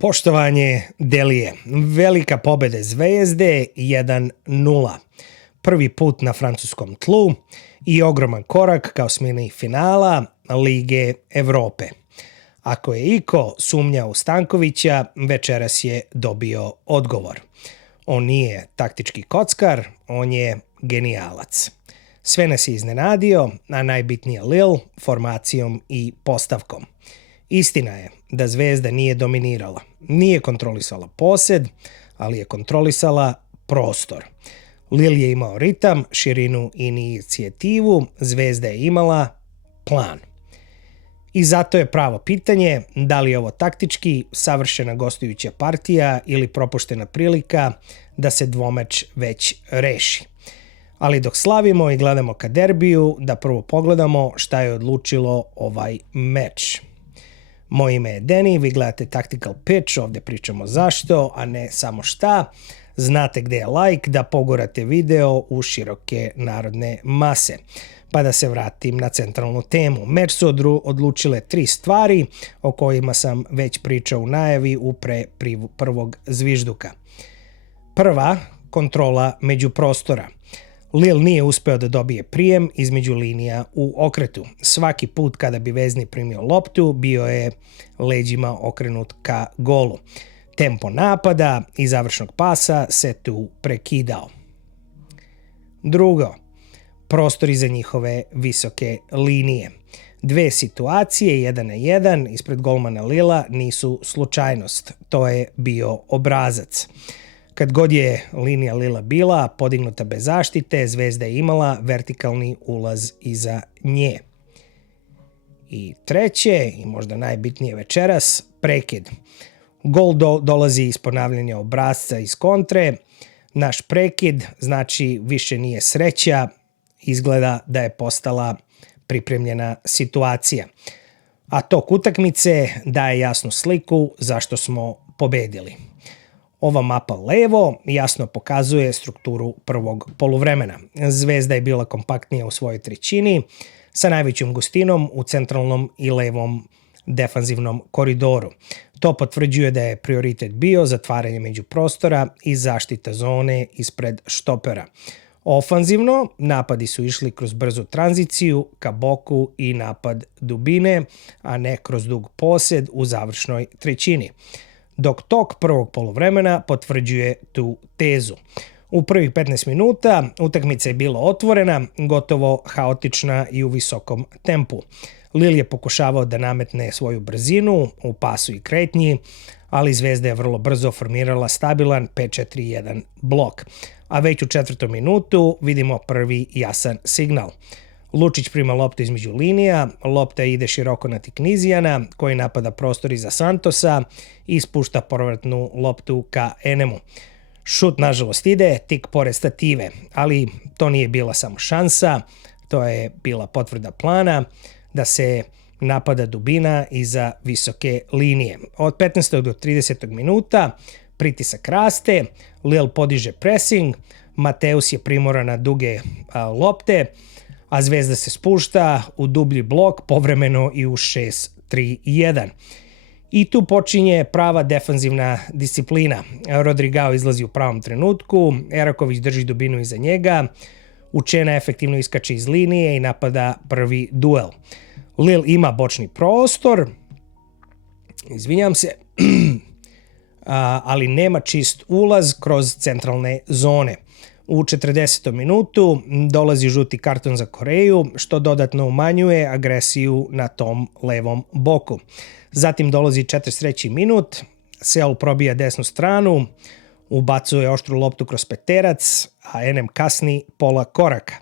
Poštovanje Delije, velika pobeda Zvezde 1:0. Prvi put na francuskom tlu i ogroman korak ka osmini finala Lige Evrope. Ako je iko sumnjao u Stankovića, večeras je dobio odgovor. On nije taktički kockar, on je genijalac. Sve nas je iznenadio, a najbitnije Lille formacijom i postavkom. Istina je da Zvezda nije dominirala. Nije kontrolisala posed, ali je kontrolisala prostor. Lille je imao ritam, širinu i inicijativu, Zvezda je imala plan. I zato je pravo pitanje da li je ovo taktički savršena gostujuća partija ili propuštena prilika da se dvomeč već reši. Ali dok slavimo i gledamo ka derbiju, da prvo pogledamo šta je odlučilo ovaj meč. Moje ime je Deni, vi gledate Tactical Pitch, ovdje pričamo zašto, a ne samo šta. Znate gde je like, da pogurate video u široke narodne mase. Pa da se vratim na centralnu temu. Meč su odlučile 3 stvari o kojima sam već pričao u najavi u prvog zvižduka. Prva, kontrola međuprostora. Lille nije uspeo da dobije prijem između linija u okretu. Svaki put kada bi vezni primio loptu, bio je leđima okrenut ka golu. Tempo napada i završnog pasa se tu prekidao. Drugo, prostor iza njihove visoke linije. 2 situacije, 1-1, ispred golmana Lila nisu slučajnost. To je bio obrazac. Kad god je linija Lila bila podignuta bez zaštite, Zvezda je imala vertikalni ulaz iza nje. I treće, i možda najbitnije večeras, prekid. Gol dolazi iz ponavljanja obrazca iz kontre. Naš prekid, znači više nije sreća, izgleda da je postala pripremljena situacija. A tok utakmice daje jasnu sliku zašto smo pobedili. Ova mapa levo jasno pokazuje strukturu prvog poluvremena. Zvezda je bila kompaktnija u svojoj trećini, sa najvećom gustinom u centralnom i levom defanzivnom koridoru. To potvrđuje da je prioritet bio zatvaranje međuprostora i zaštita zone ispred štopera. Ofanzivno, napadi su išli kroz brzu tranziciju ka boku i napad dubine, a ne kroz dug posed u završnoj trećini. Dok tok prvog poluvremena potvrđuje tu tezu. U prvih 15 minuta utakmica je bila otvorena, gotovo haotična i u visokom tempu. Lille je pokušavao da nametne svoju brzinu u pasu i kretnji, ali Zvezda je vrlo brzo formirala stabilan 5-4-1 blok. A već u 4. minutu vidimo prvi jasan signal. Lučić prima loptu između linija, lopta ide široko na Tiknizijana, koji napada prostor iza Santosa i spušta povratnu loptu ka Enemu. Šut nažalost ide tik pored stative, ali to nije bila samo šansa, to je bila potvrda plana da se napada dubina iza visoke linije. Od 15. do 30. minuta pritisak raste, Lille podiže pressing, Mateus je primoran na duge lopte, a Zvezda se spušta u dublji blok povremeno i u 6-3-1. I tu počinje prava defanzivna disciplina. Rodrigao izlazi u pravom trenutku, Eraković drži dubinu iza njega, Učena efektivno iskače iz linije i napada prvi duel. Lille ima bočni prostor, izvinjam se, ali nema čist ulaz kroz centralne zone. U 40. minutu dolazi žuti karton za Koreju, što dodatno umanjuje agresiju na tom levom boku. Zatim dolazi 43. minut, Seul probija desnu stranu, ubacuje oštru loptu kroz peterac, a Enem kasni pola koraka.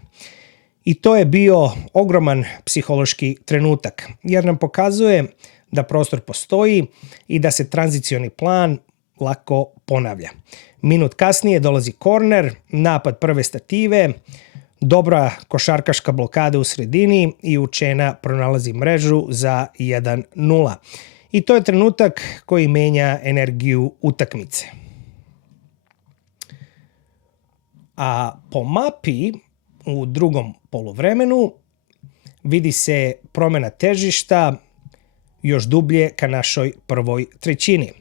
I to je bio ogroman psihološki trenutak, jer nam pokazuje da prostor postoji i da se tranzicioni plan lako ponavlja. Minut kasnije dolazi korner, napad prve stative, dobra košarkaška blokada u sredini i Učena pronalazi mrežu za 1:0. I to je trenutak koji menja energiju utakmice. A po mapi u drugom poluvremenu vidi se promjena težišta još dublje ka našoj prvoj trećini.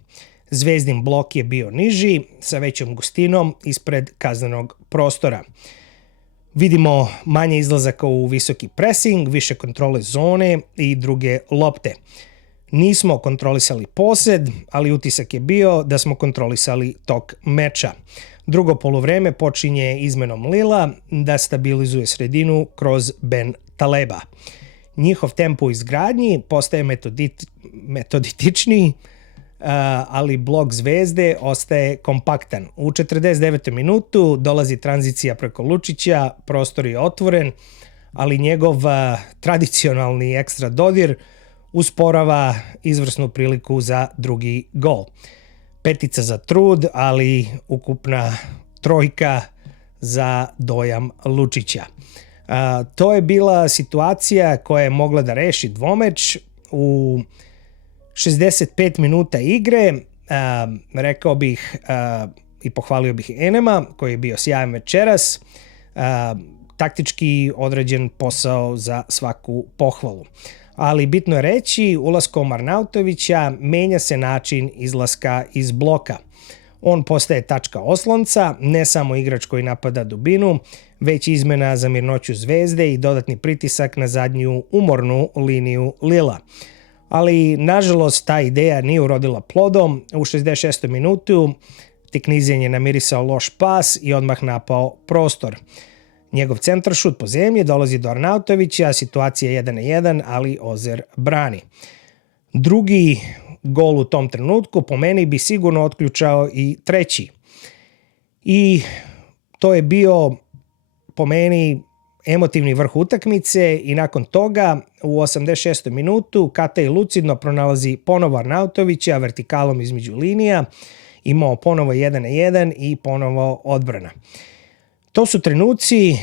Zvezdin blok je bio niži, sa većom gustinom ispred kaznenog prostora. Vidimo manje izlazaka u visoki pressing, više kontrole zone i druge lopte. Nismo kontrolisali posed, ali utisak je bio da smo kontrolisali tok meča. Drugo poluvreme počinje izmenom Lila da stabilizuje sredinu kroz Ben Taleba. Njihov tempo u izgradnji postaje metoditičniji, ali blok Zvezde ostaje kompaktan. U 49. minutu dolazi tranzicija preko Lučića, prostor je otvoren, ali njegov tradicionalni ekstra dodir usporava izvrsnu priliku za drugi gol. Petica za trud, ali ukupna trojka za dojam Lučića. To je bila situacija koja je mogla da reši dvomeč. U 65 minuta igre rekao bih i pohvalio bih Enema koji je bio sjajan večeras. Taktički odrađen posao za svaku pohvalu. Ali bitno je reći, ulaskom Arnautovića menja se način izlaska iz bloka. On postaje tačka oslonca, ne samo igrač koji napada dubinu, već izmena za mirnoću Zvezde i dodatni pritisak na zadnju umornu liniju Lila. Ali, nažalost, ta ideja nije urodila plodom. U 66. minutu Tiknizien je namirisao loš pas i odmah napao prostor. Njegov centaršut po zemlji dolazi do Arnautovića, situacija je 1-1, ali Ozer brani. Drugi gol u tom trenutku po meni bi sigurno otključao i treći. I to je bio po meni emotivni vrh utakmice i nakon toga u 86. minutu Katej lucidno pronalazi ponovo Arnautovića vertikalom između linija, imao ponovo 1-1 i ponovo odbrana. To su trenuci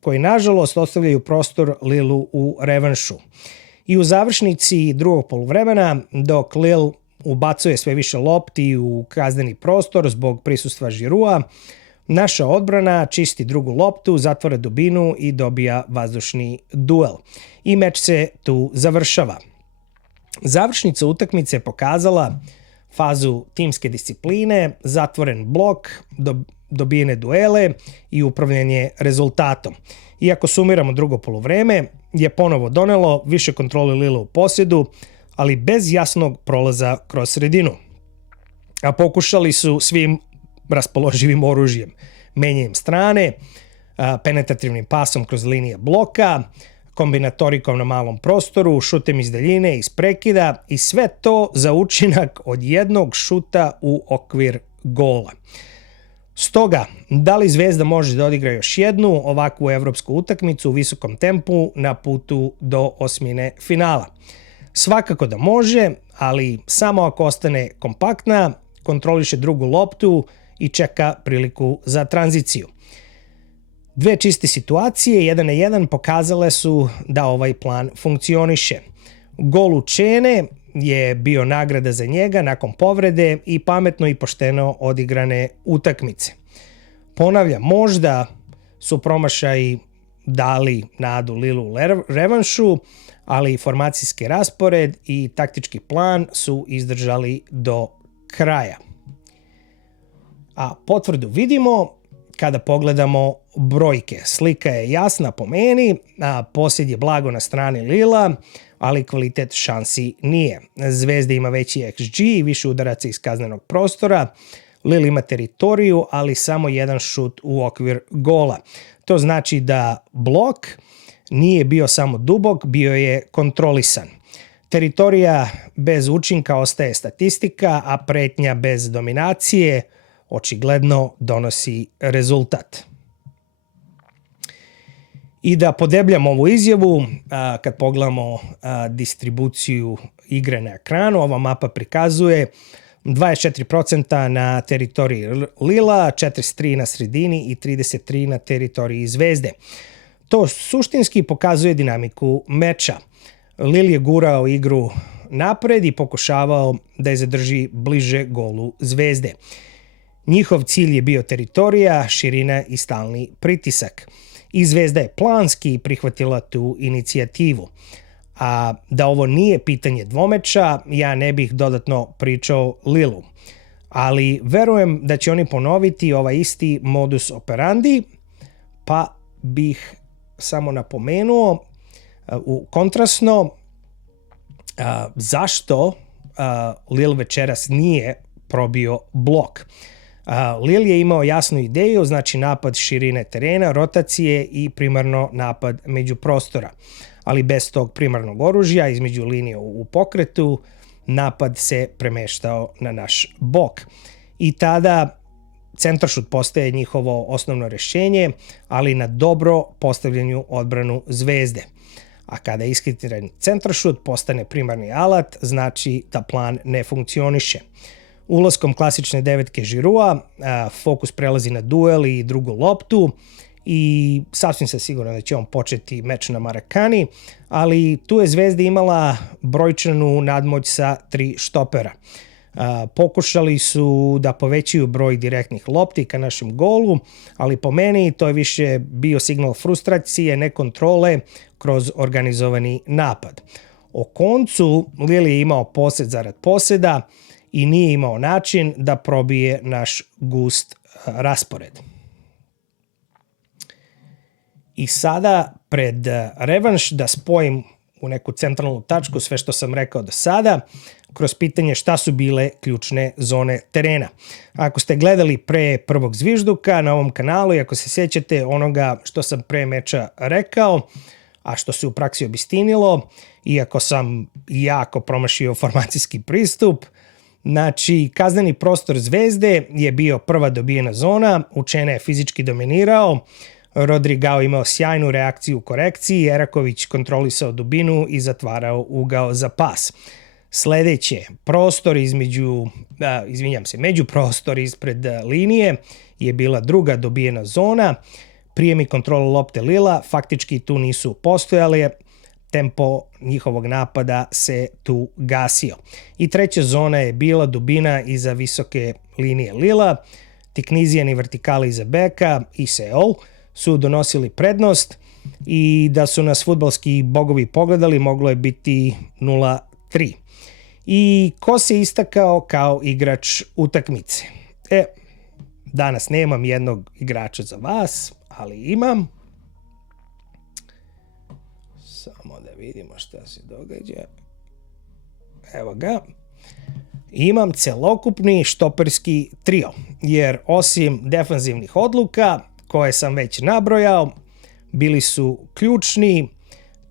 koji nažalost ostavljaju prostor Lilu u revanšu. I u završnici drugog poluvremena, dok Lil ubacuje sve više lopti u kazneni prostor zbog prisustva Žirua, naša odbrana čisti drugu loptu, zatvara dubinu i dobija vazdušni duel. I meč se tu završava. Završnica utakmice je pokazala fazu timske discipline, zatvoren blok, dobijene duele i upravljanje rezultatom. Iako sumiramo drugo poluvreme, je ponovo donelo više kontrole Lila u posjedu, ali bez jasnog prolaza kroz sredinu. A pokušali su svim raspoloživim oružjem, menjanjem strane, penetrativnim pasom kroz linije bloka, kombinatorikom na malom prostoru, šutem iz daljine, iz prekida i sve to za učinak od jednog šuta u okvir gola. Stoga, da li Zvezda može da odigra još jednu ovakvu evropsku utakmicu u visokom tempu na putu do osmine finala? Svakako da može, ali samo ako ostane kompaktna, kontroliše drugu loptu i čeka priliku za tranziciju. Dve čiste situacije, 1-1, pokazale su da ovaj plan funkcioniše. Gol Učene je bio nagrada za njega nakon povrede i pametno i pošteno odigrane utakmice. Ponavljam, možda su promašaji dali nadu Lilu u revanšu, ali formacijski raspored i taktički plan su izdržali do kraja. A potvrdu vidimo kada pogledamo brojke. Slika je jasna po meni, a posjed je blago na strani Lila, ali kvalitet šansi nije. Zvezda ima veći XG i više udaraca iz kaznenog prostora. Lil ima teritoriju, ali samo jedan šut u okvir gola. To znači da blok nije bio samo dubok, bio je kontrolisan. Teritorija bez učinka ostaje statistika, a pretnja bez dominacije očigledno donosi rezultat. I da podebljam ovu izjavu, kad pogledamo distribuciju igre na ekranu, ova mapa prikazuje 24% na teritoriji Lila, 43% na sredini i 33% na teritoriji Zvezde. To suštinski pokazuje dinamiku meča. Lil je gurao igru napred i pokušavao da je zadrži bliže golu Zvezde. Njihov cilj je bio teritorija, širina i stalni pritisak. I Zvezda je planski prihvatila tu inicijativu. A da ovo nije pitanje dvomeča, ja ne bih dodatno pričao Lilu. Ali verujem da će oni ponoviti ovaj isti modus operandi, pa bih samo napomenuo u kontrasno zašto Lil večeras nije probio blok. Lil je imao jasnu ideju, znači napad širine terena, rotacije i primarno napad među prostora. Ali bez tog primarnog oružja između linije u pokretu, napad se premeštao na naš bok. I tada centaršut postaje njihovo osnovno rješenje, ali na dobro postavljanju odbranu Zvezde. A kada je iskritiran centaršut postane primarni alat, znači da plan ne funkcioniše. Ulaskom klasične devetke Giroua, fokus prelazi na duel i drugu loptu i sasvim sam siguran da će on početi meč na Marakani, ali tu je Zvezda imala brojčanu nadmoć sa 3 štopera. Pokušali su da povećaju broj direktnih lopti ka našem golu, ali po meni to je više bio signal frustracije, nekontrole kroz organizovani napad. O koncu Lil je imao posed zarad poseda i nije imao način da probije naš gust raspored. I sada pred revanš da spojim u neku centralnu tačku sve što sam rekao do sada, kroz pitanje šta su bile ključne zone terena. Ako ste gledali pre prvog zvižduka na ovom kanalu i ako se sjećate onoga što sam pre meča rekao, a što se u praksi obistinilo, iako sam jako promašio formacijski pristup, znači kazneni prostor Zvezde je bio prva dobijena zona, Učene je fizički dominirao, Rodrigao imao sjajnu reakciju u korekciji, Eraković kontrolisao dubinu i zatvarao ugao za pas. Sljedeće, međuprostor ispred linije je bila druga dobijena zona, prijem i kontrola lopte Lila faktički tu nisu postojali, tempo njihovog napada se tu gasio. I treća zona je bila dubina iza visoke linije Lila, Tiknizijani vertikali iza beka i Seol su donosili prednost i da su nas fudbalski bogovi pogledali moglo je biti 0-3. I ko se istakao kao igrač utakmice? Danas nemam jednog igrača za vas, ali imam. Samo da vidimo šta se događa. Evo ga. Imam celokupni štoperski trio, jer osim defanzivnih odluka koje sam već nabrojao, bili su ključni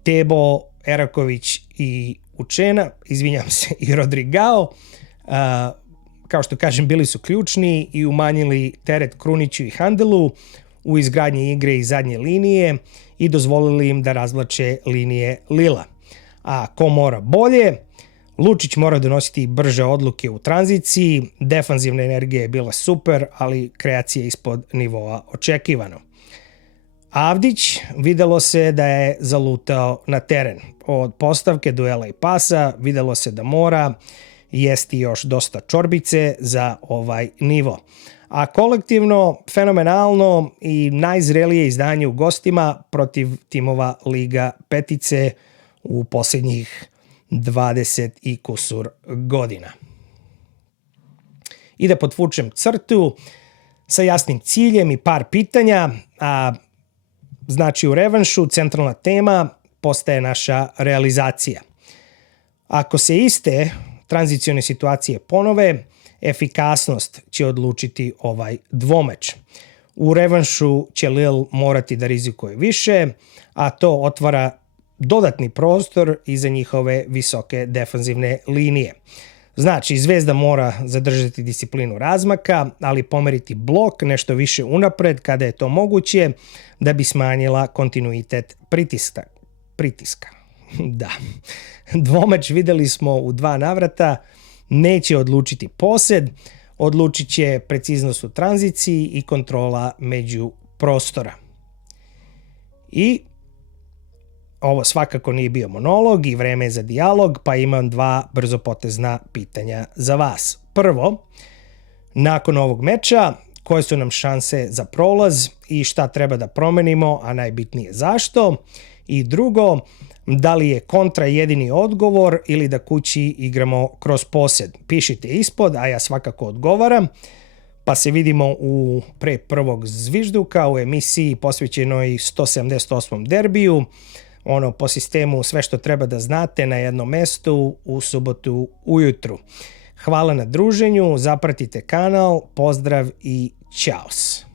Tebo, Eraković i Učena, i Rodrigao. Kao što kažem, bili su ključni i umanjili teret Kruniću i Handelu u izgradnji igre iz zadnje linije i dozvolili im da razvlače linije Lila. A ko mora bolje? Lučić mora donositi brže odluke u tranziciji, defanzivna energija je bila super, ali kreacija ispod nivoa očekivano. Avdić videlo se da je zalutao na teren. Od postavke, duela i pasa videlo se da mora jesti još dosta čorbice za ovaj nivo. A kolektivno, fenomenalno i najzrelije izdanje u gostima protiv timova Liga Petice u posljednjih 20 i kusur godina. I da podvučem crtu sa jasnim ciljem i par pitanja, znači u revanšu centralna tema postaje naša realizacija. Ako se iste tranzicione situacije ponove, efikasnost će odlučiti ovaj dvomeč. U revanšu će Lil morati da rizikuje više, a to otvara dodatni prostor iza njihove visoke defanzivne linije. Znači, Zvezda mora zadržati disciplinu razmaka, ali pomeriti blok nešto više unapred kada je to moguće da bi smanjila kontinuitet pritiska. Da. Dvomeč vidjeli smo u 2 navrata, neće odlučiti posed, odlučit će preciznost u tranziciji i kontrola među prostora. I ovo svakako nije bio monolog i vreme je za dijalog, pa imam 2 brzopotezna pitanja za vas. Prvo, nakon ovog meča, koje su nam šanse za prolaz i šta treba da promenimo, a najbitnije zašto. I drugo, da li je kontra jedini odgovor ili da kući igramo kroz posjed. Pišite ispod, a ja svakako odgovaram. Pa se vidimo u pre prvog zvižduka u emisiji posvećenoj 178. derbiju. Po sistemu sve što treba da znate na jednom mestu u subotu ujutru. Hvala na druženju, zapratite kanal, pozdrav i ćaos.